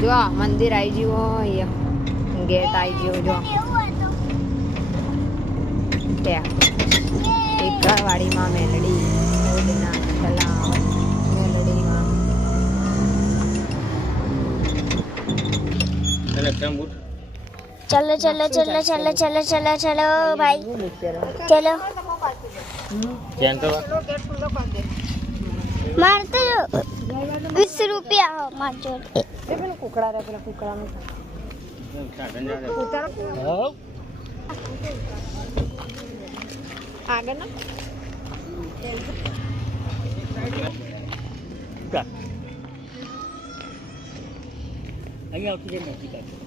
જો આ મંદિર આવી ગયું અહીંયા ગેટ આવી ગયો જો. ત્યાં એકવાડીમાં મેલડી ઓડના કલા મેલડીમાં. ચલો ચલો ચલો ચલો ચલો ચલો ચલો ભાઈ. ચલો. મારતો વીસ રૂપિયા મારી એ પેલું કુકડા રે પેલા કુકડાનું? આગળ અહીંયા આવતી છે નજીક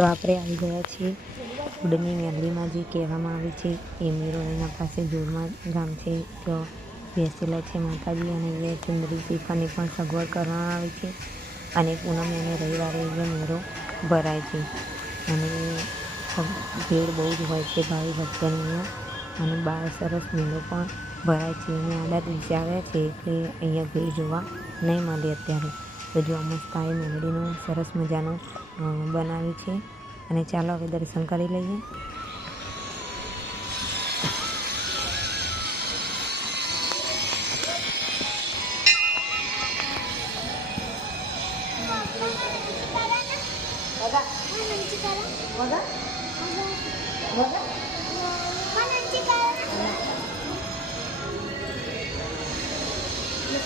તો આપણે આવી ગયા છીએ ઉડની મેલડીમાં જે કહેવામાં આવે છે એ મેળો એના પાસે જોરમાં ગામ છે, તો બેસેલા છે માતાજી અને એ ચુંદરી શ્રીફળની પણ સગવડ કરવામાં આવી છે અને પૂનમ અને રવિવારે એ મેળો ભરાય છે. અને ભીડ બહુ જ હોય છે ભાવિ ભક્તોની અને બાર સરસ મેળો પણ ભરાય છે અને આડા દિવસે આવ્યા છે એટલે અહીંયા ભીડ જોવા નહીં મળે અત્યારે. તો જો અમસ્તા એ મેલડીનો સરસ મજાનો બનાવી છે. અને ચાલો હવે દર્શન કરી લઈએ.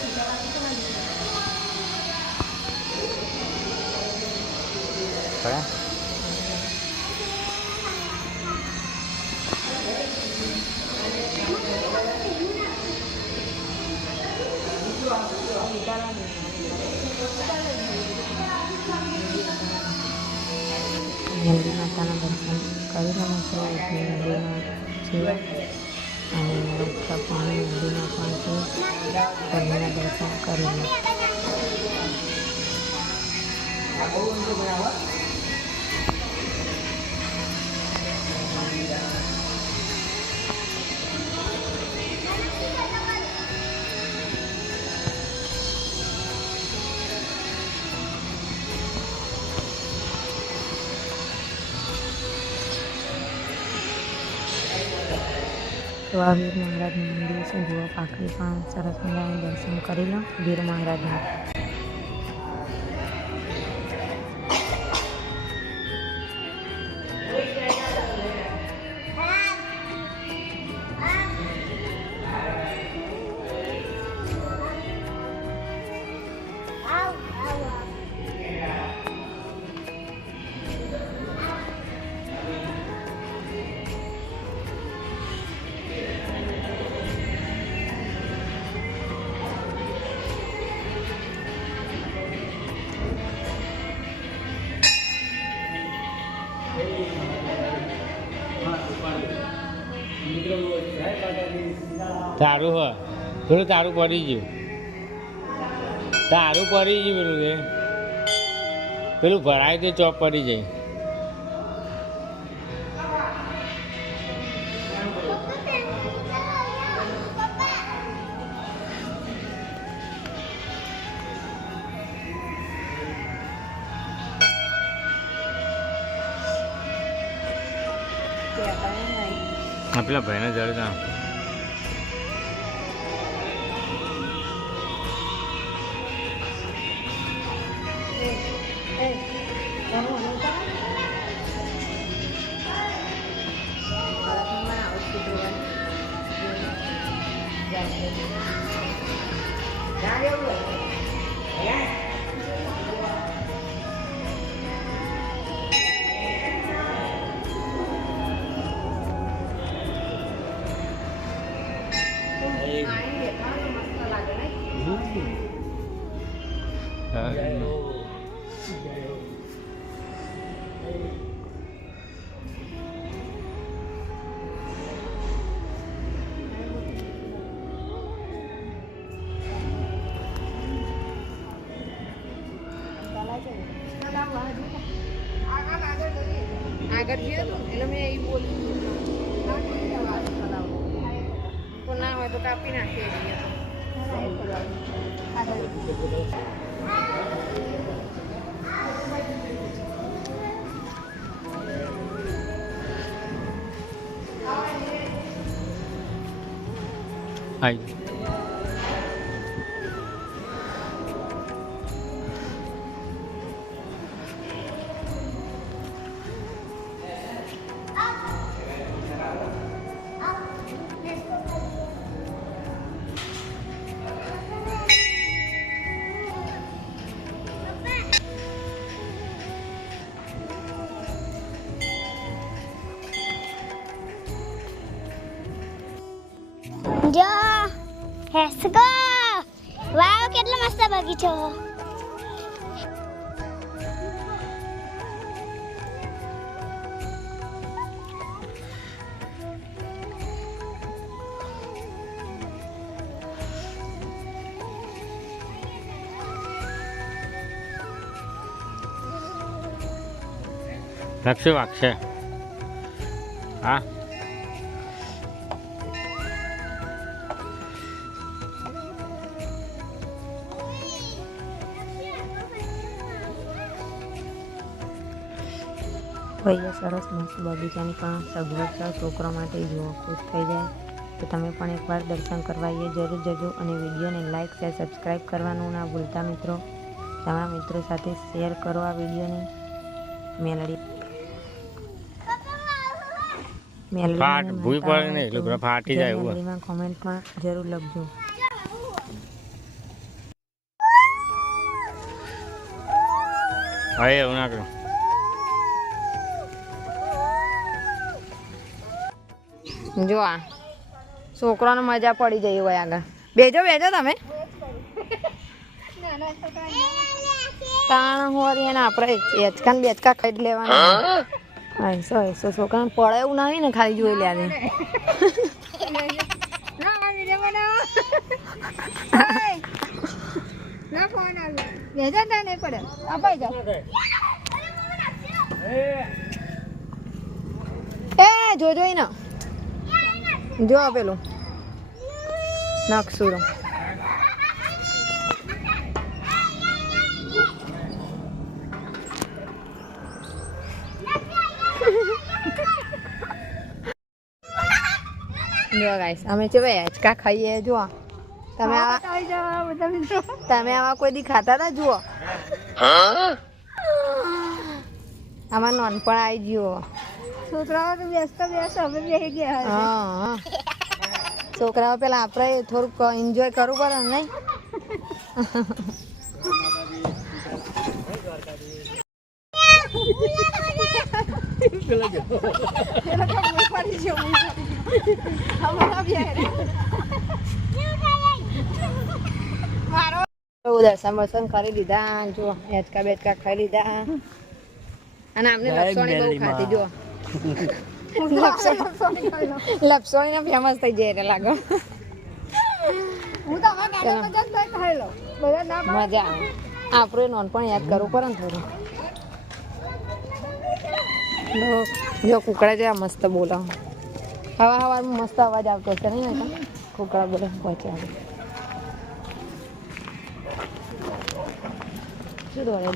માતાના દર્શન કરી રહ્યા છો એટલે મેલડીમાં છે અને રક્ષા પણ મેલડીમાં પણ છે બંનેના દર્શન કરી મહારાજનું મંદિર છે. જુઓ પાકડી પણ સરસ મજાનું દર્શન કરી લો. ગીર મહારાજના તારું હ. પેલું તારું પડી ગયું. તારું પડી ગયું પેલું કે પેલું ભરાય તો ચોપ પડી જાય. પેલા ભાઈને જડતા આગળ જઈએ તો એટલે ના હોય તો કાપી નાખીએ હાય જો હેસકો વાવ કેટલો મસ્ત બગીચો લક્ષી વાગશે હા ભાઈએ સરસ મસ્ત બગીચાની પણ સગવડ છે. છોકરા માટે જુઓ ખુશ થઈ જાય. તો તમે પણ એકવાર દર્શન કરવા આવીએ. જરૂર જજો અને વિડીયોને લાઇક શેર સબસ્ક્રાઈબ કરવાનું ના ભૂલતા મિત્રો. તમારા મિત્રો સાથે શેર કરો આ વિડીયોને. મેલડી મેલડીમાં કોમેન્ટમાં જરૂર લખજો. હવે એવું ના કરું જો આ છોકરાને મજા પડી જઈ હોય આગળ બેજો બેજો તમે તાણ હોરી એને આપણે એચકા ને બેચકા ખાઈ લેવાના આઈસો આઈસો છોકરાને પડે એવું નહીં ને ખાલી જોઈ લે દે એ જોજો ને જો પેલું. નાખશું જો ગાઈસ અમે છે ભાઈ હિંચકા ખાઈએ જો તમે તમે આવા કોઈ દી ખાતા હતા જુઓ? આમાં નોનપણ આવી ગયો. છોકરાઓ તો વ્યસ્ત વ્યસ્ત બેસી ગયા હા છોકરાઓ પેલા આપણે થોડુંક એન્જોય કરવું પડે ને દર્શન બર્શન કરી લીધા જો હેચકા બેચકા ખાઈ લીધા. અને આમને લક્ષણી બહુ ખાતી જો લપસોણી ને ફેમસ થઈ જાય એટલે લાગો હું તો હવે ગાડી મજા આવે નોન પણ યાદ કરવું પડે ને થોડું જો કુકડા જેવા મસ્ત બોલાવો હવા હવામાં મસ્ત અવાજ આવતો હશે નહીં ને કુકડા બોલે પહોંચે આવે શું દોડે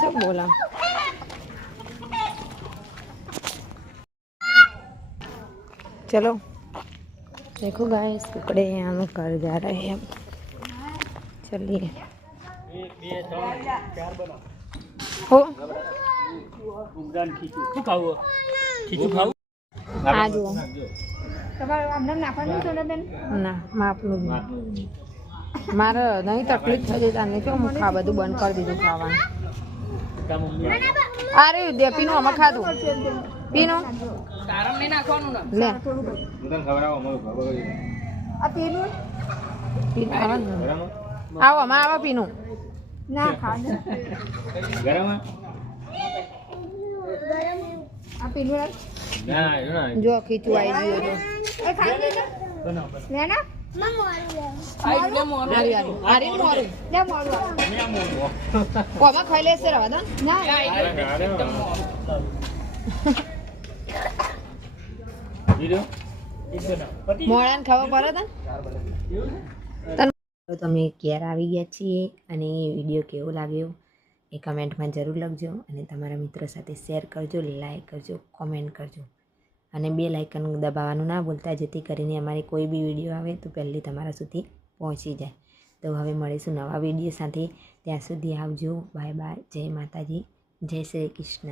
Çok bola. चलो देखो गाइस कुकड़े यहाँ में कर जा रहे हैं चलिए हो खींचू खाओ खींचू खाओ आ जाओ તમારે આમને નાખવાનું છે ને બેન? ના માપનું જ મારે નહીં તકલીફ થઈ જતા નહીં તો હું ખા બધું બંધ કરી દીધું ખાવાનું. અરે દે પીનું અમે ખાધું. પીનું? લે. આ પેલું પીનું આવે આવો અમે આવો પીનું. ના ખાવાનું ગરમ આ પેલું રાખ. ના ના જો ખીચું આવી ગયું જો ખાઈ લેશે રવા મોળાને ખાવા પડે તને તમે ક્યારે આવી ગયા છીએ અને વીડિયો કેવો લાગ્યો? એ કમેન્ટમાં જરૂર લખજો અને તમારા મિત્રો સાથે શેર કરજો લાઇક કરજો, કોમેન્ટ કરજો. અને બે લાઇકન દબાવવાનું ના ભૂલતા, જેથી કરીને અમારી કોઈ બી વીડિયો આવે તો પહેલી તમારા સુધી પહોંચી જાય. તો હવે મળીશું નવા વીડિયો સાથે. ત્યાં સુધી આવજો. Bye bye. જય માતાજી. જય શ્રી કૃષ્ણ.